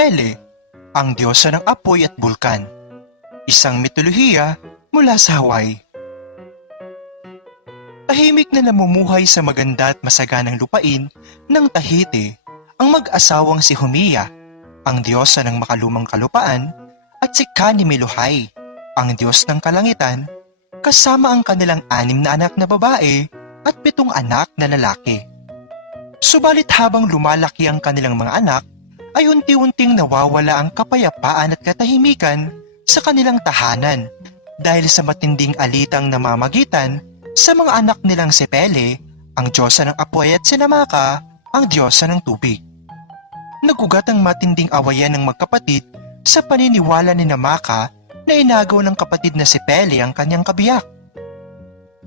Pele, ang diyosa ng apoy at bulkan. Isang mitolohiya mula sa Hawaii. Tahimik na namumuhay sa maganda at masaganang lupain ng Tahiti ang mag-asawang si Humiya, ang diyosa ng makalumang kalupaan, at si Kanimiluhay, ang diyos ng kalangitan, kasama ang kanilang anim na anak na babae at pitong anak na lalaki. Subalit habang lumalaki ang kanilang mga anak, ay unti-unting nawawala ang kapayapaan at katahimikan sa kanilang tahanan dahil sa matinding alitang namamagitan sa mga anak nilang si Pele, ang diyosa ng apoy at si Namaka, ang diyosa ng tubig. Nagugat ang matinding awayan ng magkapatid sa paniniwala ni Namaka na inagaw ng kapatid na si Pele ang kanyang kabiyak.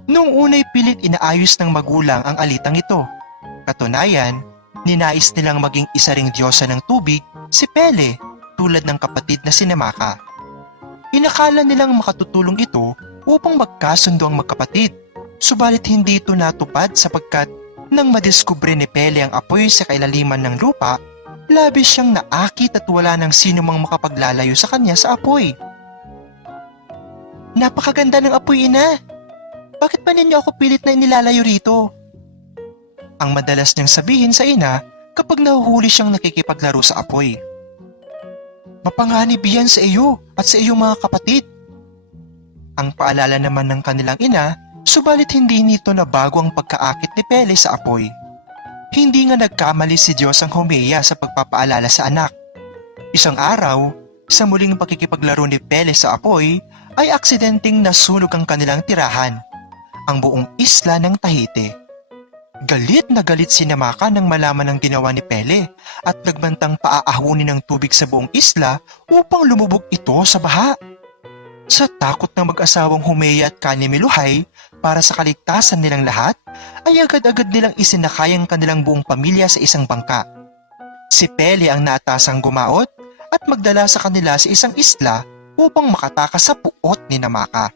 Noong unay pilit inaayos ng magulang ang alitang ito. Katunayan, ninais nilang maging isa ring diyosa ng tubig si Pele tulad ng kapatid na si Namaka. Inakala nilang makatutulong ito upang magkasundo ang magkapatid. Subalit hindi ito natupad sapagkat nang madiskubre ni Pele ang apoy sa kailaliman ng lupa, labis siyang naakit at wala nang sino mang makapaglalayo sa kanya sa apoy. Napakaganda ng apoy, ina. Bakit pa ninyo ako pilit na inilalayo rito? Ang madalas niyang sabihin sa ina kapag nahuhuli siyang nakikipaglaro sa apoy. Mapanganib yan sa iyo at sa iyong mga kapatid. Ang paalala naman ng kanilang ina, subalit hindi nito na bago ang pagkaakit ni Pele sa apoy. Hindi nga nagkamali si Diyos ang Homeya sa pagpapaalala sa anak. Isang araw, sa muling pakikipaglaro ni Pele sa apoy, ay aksidenteng nasunog ang kanilang tirahan, ang buong isla ng Tahiti. Galit na galit si Namaka nang malaman ang ginawa ni Pele at nagbantang paaahunin ng tubig sa buong isla upang lumubog ito sa baha. Sa takot ng mag-asawang Humeya at Kanimiluhay para sa kaligtasan nilang lahat, ay agad-agad nilang isinakay ang kanilang buong pamilya sa isang bangka. Si Pele ang naatasang gumaot at magdala sa kanila sa isang isla upang makatakas sa puot ni Namaka.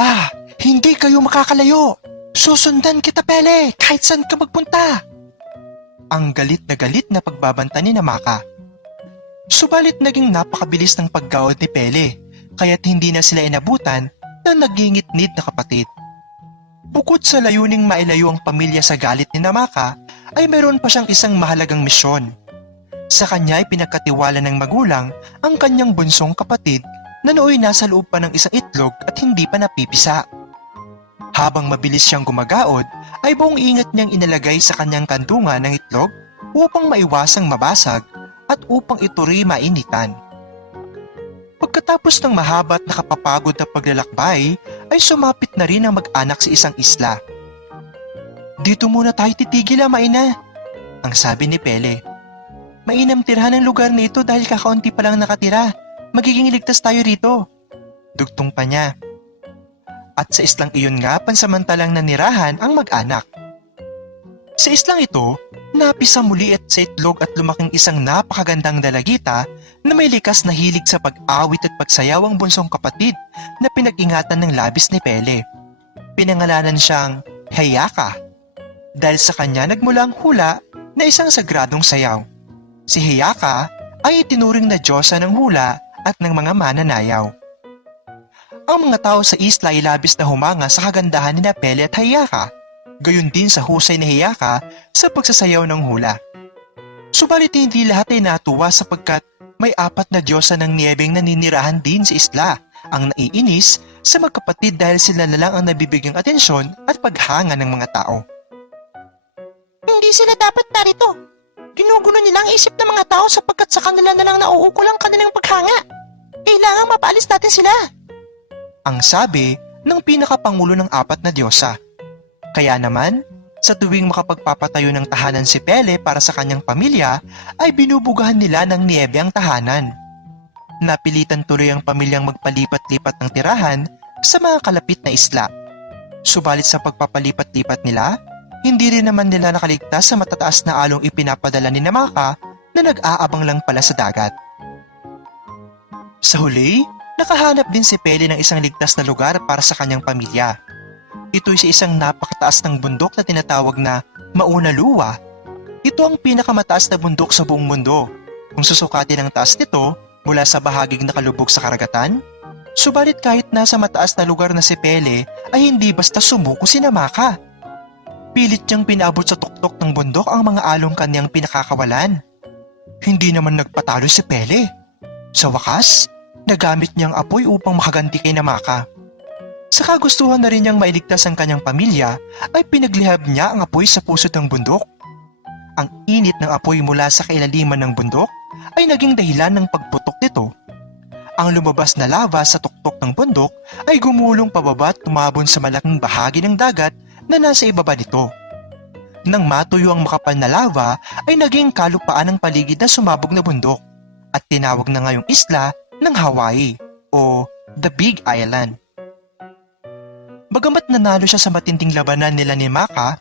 Ah, hindi kayo makakalayo! Susundan kita, Pele, kahit saan ka magpunta. Ang galit na galit na pagbabanta ni Namaka. Subalit naging napakabilis ng paggaod ni Pele, kaya't hindi na sila inabutan ng nagingit-nid na kapatid. Bukod sa layuning mailayo ang pamilya sa galit ni Namaka, ay meron pa siyang isang mahalagang misyon. Sa kanya ay pinagkatiwala ng magulang ang kanyang bunsong kapatid na nooy nasa loob pa ng isang itlog at hindi pa napipisa. Habang mabilis siyang gumagaod, ay buong ingat niyang inalagay sa kanyang kandungan ng itlog upang maiwasang mabasag at upang ito rin mainitan. Pagkatapos ng mahaba at nakapapagod na paglalakbay, ay sumapit na rin ang mag-anak sa isang isla. Dito muna tayo titigil ah, maina, ang sabi ni Pele. Mainam tirhan ang lugar na ito dahil kakaunti pa lang nakatira. Magiging ligtas tayo rito. Dugtong pa niya at sa islang iyon nga pansamantalang nanirahan ang mag-anak. Sa islang ito, napisa muli at sa itlog at lumaking isang napakagandang dalagita na may likas na hilig sa pag-awit at pagsayaw ang bunsong kapatid na pinag-ingatan ng labis ni Pele. Pinangalanan siyang Hayaka dahil sa kanya nagmula ang hula na isang sagradong sayaw. Si Hayaka ay itinuring na diyosa ng hula at ng mga mananayaw. Ang mga tao sa isla ay labis na humanga sa kagandahan ni Pele at Hayaka, gayon din sa husay ni Hayaka sa pagsasayaw ng hula. Subalit hindi lahat ay natuwa sapagkat may apat na diyosa ng niyebeng naninirahan din sa isla ang naiinis sa magkapatid dahil sila na lang ang nabibigyang atensyon at paghanga ng mga tao. Hindi sila dapat narito. Ginugulo nila ang isip ng mga tao sapagkat sa kanila na lang nauukol ang kanilang paghanga. Kailangan mapaalis natin sila. Ang sabi ng pinakapangulo ng apat na diyosa. Kaya naman, sa tuwing makapagpapatayo ng tahanan si Pele para sa kanyang pamilya, ay binubugahan nila ng niebe ang tahanan. Napilitan tuloy ang pamilyang magpalipat-lipat ng tirahan sa mga kalapit na isla. Subalit sa pagpapalipat-lipat nila, hindi rin naman nila nakaligtas sa matataas na along ipinapadala ni Namaka na nag-aabang lang pala sa dagat. Sa huli, Nakahanap din si Pele ng isang ligtas na lugar para sa kanyang pamilya. Ito'y sa isang napakataas ng bundok na tinatawag na Mauna Luwa. Ito ang pinakamataas na bundok sa buong mundo. Kung susukatin ang taas nito mula sa bahaging nakalubog sa karagatan, subalit kahit nasa mataas na lugar na si Pele ay hindi basta sumuko si Namaka. Pilit niyang pinabot sa tuktok ng bundok ang mga along kanyang pinakakawalan. Hindi naman nagpatalo si Pele. Sa wakas, nagamit niyang apoy upang makaganti kay Namaka. Sa kagustuhan na rin niyang mailigtas ang kanyang pamilya, ay pinaglihab niya ang apoy sa puso ng bundok. Ang init ng apoy mula sa kailaliman ng bundok ay naging dahilan ng pagputok nito. Ang lumabas na lava sa tuktok ng bundok ay gumulong pababa at tumabon sa malaking bahagi ng dagat na nasa ibaba nito. Nang matuyo ang makapal na lava ay naging kalupaan ng paligid na sumabog na bundok at tinawag na ngayong isla ng Hawaii o The Big Island. Bagamat nanalo siya sa matinding labanan nila ni Maka,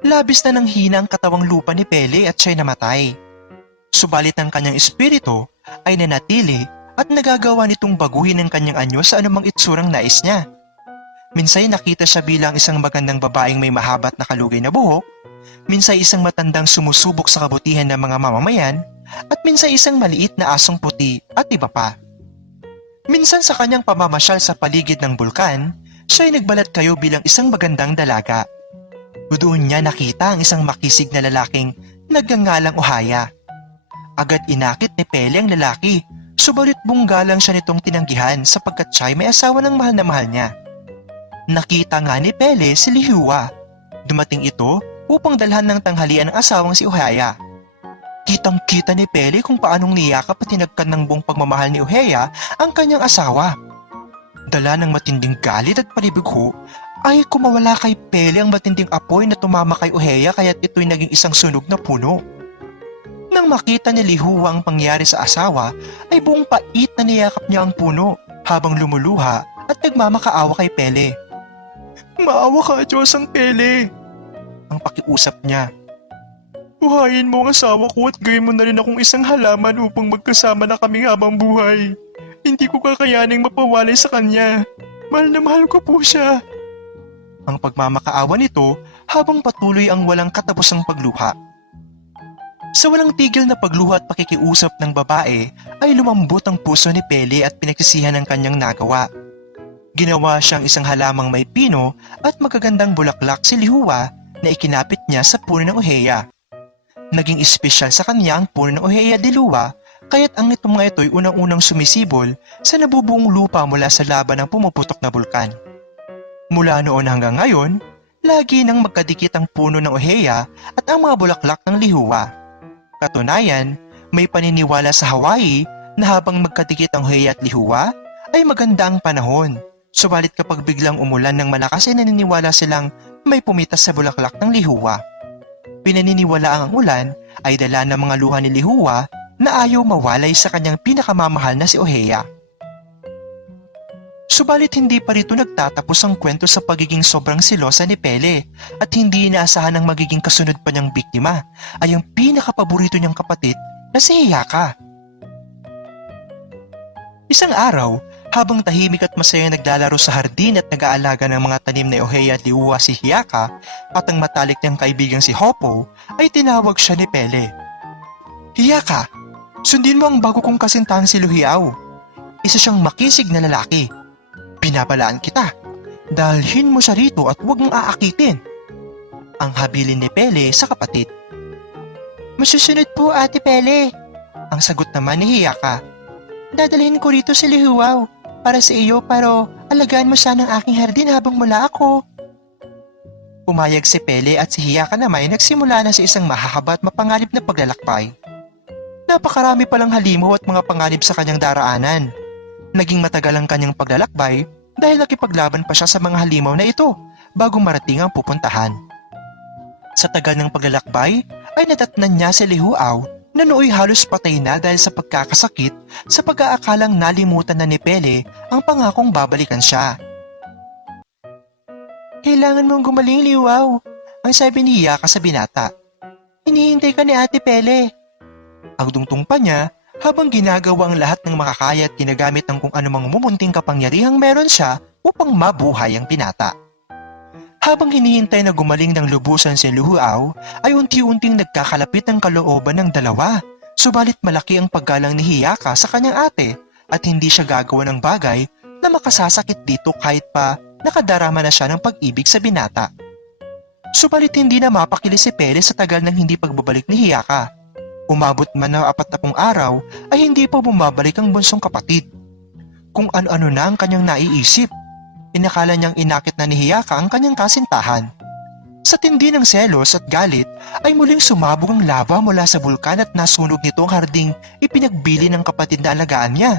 labis na nang hina ang katawang lupa ni Pele at siya'y namatay. Subalit ang kanyang espiritu ay nanatili at nagagawa nitong baguhin ang kanyang anyo sa anumang itsurang nais niya. Minsay nakita siya bilang isang magandang babaeng may mahabat na kalugay na buhok, minsay isang matandang sumusubok sa kabutihan ng mga mamamayan, at minsay isang maliit na asong puti at iba pa. Minsan sa kanyang pamamasyal sa paligid ng bulkan, siya ay nagbalat kayo bilang isang magandang dalaga. Doon niya nakita ang isang makisig na lalaking nagngangalang Ohaya. Agad inakit ni Pele ang lalaki, subalit bunggalang siya nitong tinanggihan sapagkat siya ay may asawa ng mahal na mahal niya. Nakita nga ni Pele si Lihua. Dumating ito upang dalhan ng tanghalian ang asawang si Ohaya. Kitang kita ni Pele kung paanong niyakap at tinagkan ng buong pagmamahal ni Ohaya ang kanyang asawa. Dala ng matinding galit at palibigho ay kumawala kay Pele ang matinding apoy na tumama kay Ohea kaya't ito'y naging isang sunog na puno. Nang makita ni Lihua ang pangyari sa asawa, ay buong pait na niyakap niya ang puno habang lumuluha at nagmamakaawa kay Pele. Maawa ka, Diyos ang Pele! Ang pakiusap niya. Buhayin mo ang asawa ko at gawin mo na rin akong isang halaman upang magkasama na kami habang buhay. Hindi ko kakayaning mapawalay sa kanya. Mahal na mahal ko po siya. Ang pagmamakaawa nito habang patuloy ang walang katapusang pagluha. Sa walang tigil na pagluha at pakikiusap ng babae ay lumambot ang puso ni Pele at pinagsisihan ang kanyang nagawa. Ginawa siyang isang halamang may pino at magagandang bulaklak si Lihua na ikinapit niya sa puno ng Oheya. Naging espesyal sa kanya puno ng Oheya de Lua kaya't ang itong mga ito'y unang-unang sumisibol sa nabubuong lupa mula sa laban ng pumuputok na bulkan. Mula noon hanggang ngayon, lagi nang magkadikit ang puno ng Oheya at ang mga bulaklak ng Lihua. Katunayan, may paniniwala sa Hawaii na habang magkadikit ang Oheya at Lihua ay maganda ang panahon. Subalit kapag biglang umulan ng malakas ay naniniwala silang may pumitas sa bulaklak ng Lihua. Pinaniniwala ang ulan ay dala ng mga luha ni Lihua na ayaw mawalay sa kanyang pinakamamahal na si Oheya. Subalit hindi pa rito nagtatapos ang kwento sa pagiging sobrang silosa ni Pele at hindi inaasahan ng magiging kasunod pa niyang biktima ay ang pinakapaborito niyang kapatid na si Hiyaka. Isang araw, habang tahimik at masaya naglalaro sa hardin at nag-aalaga ng mga tanim na Oheya at Liua si Hiyaka at ang matalik niyang kaibigang si Hopo ay tinawag siya ni Pele. Hiyaka, sundin mo ang bago kong kasintahang si Luhiaw. Isa siyang makisig na lalaki. Pinabalaan kita. Dalhin mo siya rito at huwag mong aakitin. Ang habilin ni Pele sa kapatid. Masusunod po ate Pele. Ang sagot naman ni Hiyaka. Dadalhin ko rito si Lihuaw para sa iyo pero alagaan mo sana ang aking hardin habang mula ako. Pumayag si Pele at si Hiyaka naman ay nagsimula na sa isang mahahaba at mapanganib na paglalakbay. Napakarami palang halimaw at mga panganib sa kanyang daraanan. Naging matagal ang kanyang paglalakbay dahil nakipaglaban pa siya sa mga halimaw na ito bago marating ang pupuntahan. Sa tagal ng paglalakbay ay natatnan niya si Lihuaw na halos patay na dahil sa pagkakasakit sa pag-aakalang nalimutan na ni Pele ang pangakong babalikan siya. Kailangan mong gumaling, Liwaw. Ang sabi ni Hiyaka sa binata. Hinihintay ka ni Ate Pele. Ang dungtong pa niya habang ginagawa ang lahat ng makakaya at ginagamit ng kung anumang mumunting kapangyarihang meron siya upang mabuhay ang binata. Habang hinihintay na gumaling ng lubusan si Luhuaw, ay unti-unting nagkakalapit ang kalooban ng dalawa. Subalit malaki ang paggalang ni Hiyaka sa kanyang ate at hindi siya gagawa ng bagay na makasasakit dito kahit pa nakadarama na siya ng pag-ibig sa binata. Subalit hindi na mapakili si Pele sa tagal ng hindi pagbabalik ni Hiyaka. Umabot man ng apat na pung araw ay hindi pa bumabalik ang bunsong kapatid. Kung ano-ano na ang kanyang naiisip, inakala niyang inakit na ni Hiyaka ang kanyang kasintahan. Sa tindi ng selos at galit ay muling sumabog ang lava mula sa bulkan at nasunog nito ang harding ipinagbili ng kapatid na alagaan niya.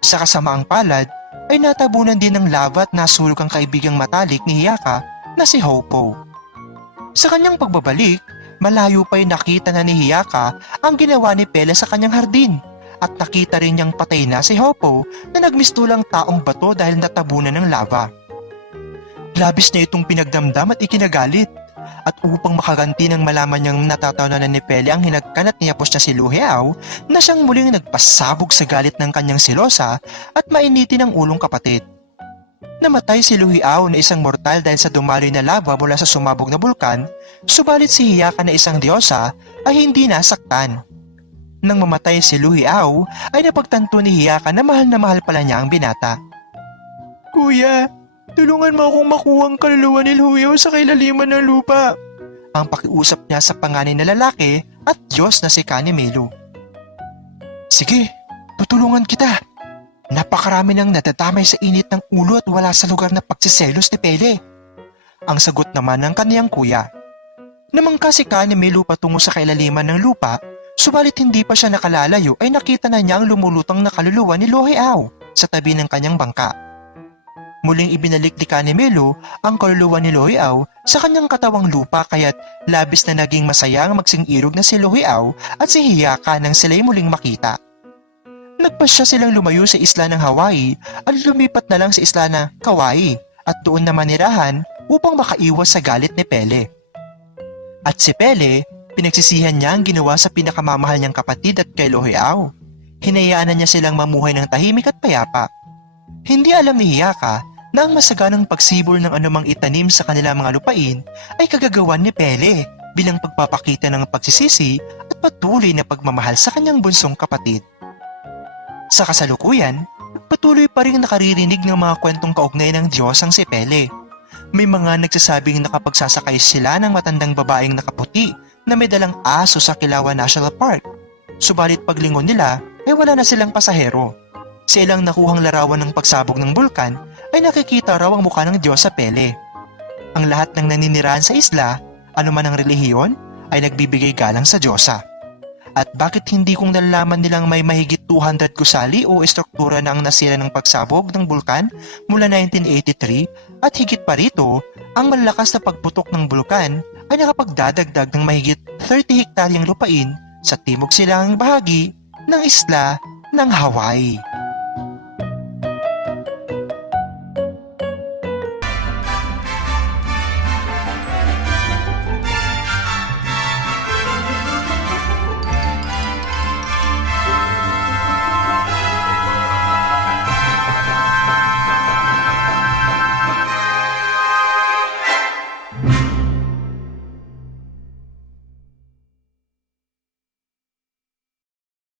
Sa kasamaang palad ay natabunan din ng lava at nasunog ang kaibigang matalik ni Hiyaka na si Hopo. Sa kanyang pagbabalik, malayo pa'y nakita na ni Hiyaka ang ginawa ni Pele sa kanyang hardin at nakita rin niyang patay na si Hopo na nagmistulang taong bato dahil natabunan ng lava. Labis niya itong pinagdamdam at ikinagalit at upang makaganti ng malaman niyang natatawanan ni Pele ang hinagkan at niyapos niya si Luheao na siyang muling nagpasabog sa galit ng kanyang silosa at mainitin ang ulong kapatid. Namatay si Luhiao na isang mortal dahil sa dumaloy na lava mula sa sumabog na bulkan, subalit si Hiyaka na isang diyosa ay hindi nasaktan. Nang mamatay si Luhiao ay napagtanto ni Hiyaka na mahal na mahal pala niya ang binata. Kuya, tulungan mo akong makuha ang kaluluwa ni Luhiao sa kailaliman ng lupa. Ang pakiusap niya sa panganay na lalaki at Diyos na si Kanimelo. Sige, tutulungan kita. Napakarami nang natatamay sa init ng ulo at wala sa lugar na pagsiselos ni Pele. Ang sagot naman ng kaniyang kuya. Namangka si Kanimelo patungo sa kailaliman ng lupa, subalit hindi pa siya nakalalayo ay nakita na niya ang lumulutang na kaluluwa ni Loheao sa tabi ng kanyang bangka. Muling ibinalik ni Kanimelo ang kaluluwa ni Loheao sa kanyang katawang lupa kaya't labis na naging masaya ang magsing-irog na si Loheao at si Hiyaka nang sila'y muling makita. Nagpasya silang lumayo sa isla ng Hawaii at lumipat na lang sa isla na Kauai at doon na manirahan upang makaiwas sa galit ni Pele. At si Pele, pinagsisihan niya ang ginawa sa pinakamamahal niyang kapatid at kay Loheao. Hinayaan na niya silang mamuhay ng tahimik at payapa. Hindi alam ni Hiyaka na ang masaganang pagsibol ng anumang itanim sa kanilang mga lupain ay kagagawan ni Pele bilang pagpapakita ng pagsisisi at patuloy na pagmamahal sa kanyang bunsong kapatid. Sa kasalukuyan, patuloy pa rin nakaririnig ng mga kwentong kaugnay ng Diyos ang si Pele. May mga nagsasabing nakapagsasakay sila ng matandang babaeng nakaputi na may dalang aso sa Kilawa National Park. Subalit paglingon nila ay wala na silang pasahero. Sa ilang nakuhang larawan ng pagsabog ng bulkan ay nakikita raw ang mukha ng Diyos sa Pele. Ang lahat ng naninirahan sa isla, anuman ang relihiyon, ay nagbibigay galang sa Diyosa. At bakit hindi kung nalalaman nilang may mahigit 200 gusali o estruktura na ang nasira ng pagsabog ng bulkan mula 1983 at higit pa rito, ang malakas na pagputok ng bulkan ay nakapagdadagdag ng mahigit 30 hektaryang lupain sa timog silang bahagi ng isla ng Hawaii.